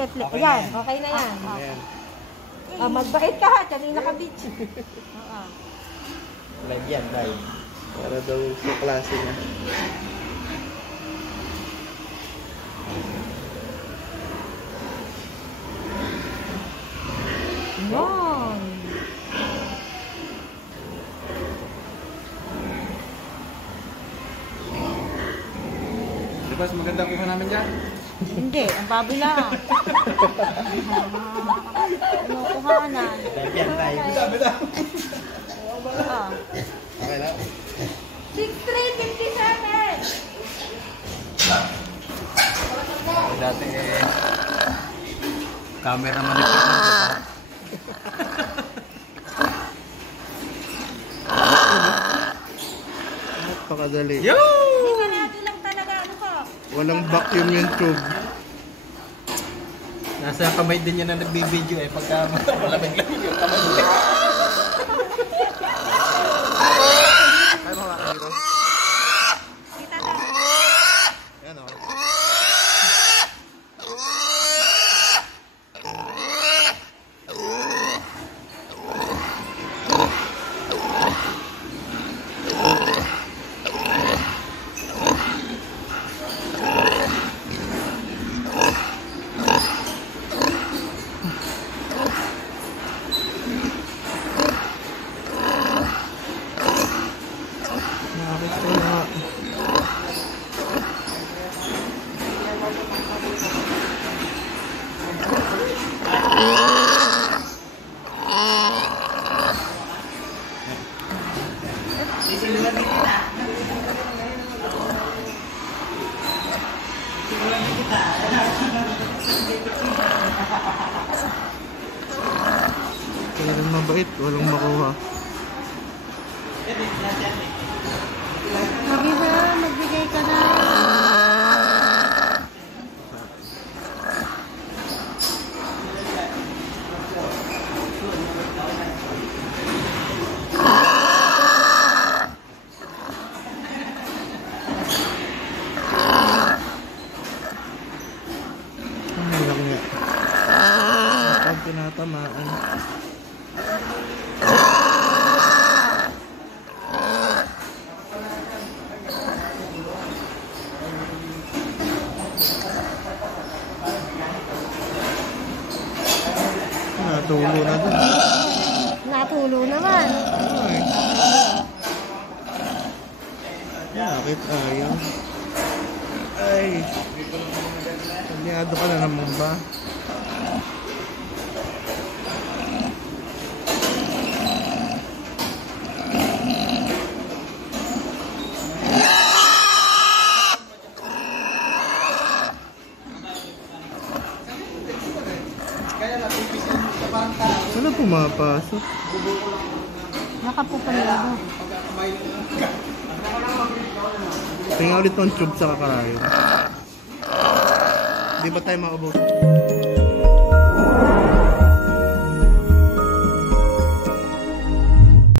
peple. Ayan, okay na yan. Ayan. Magbait ka ha, kanina ka bitch. Live yan, live. Para daw sa klase na. Yan. Diba, maganda kuha namin dyan? Hindi, ang baboy lang. Ano kuhanan? Live yan, live. Okay lang. 6357. Dati camera manipid lang ito. Napakadali. Hindi ka natin lang talaga, ano ka? Walang vacuum yung tube. Nasa kamay din yan na nagbibideo pagka malamig lang yung kamay. Ay mga kagiro. Kita ka. Yan o. Kaya rin mabait, walang makuha. Sabi na, magbigay ka na. Ang lang nga. Ang tinatamaan. Natulo na doon. Natulo naman. Ay. Bakit ayaw? Ay. Kanyado ka na naman ba? Ano pumapasok? Nakapupalado. Tingnan ulit ng tube sa kakarayo. Di ba tayo makaubos?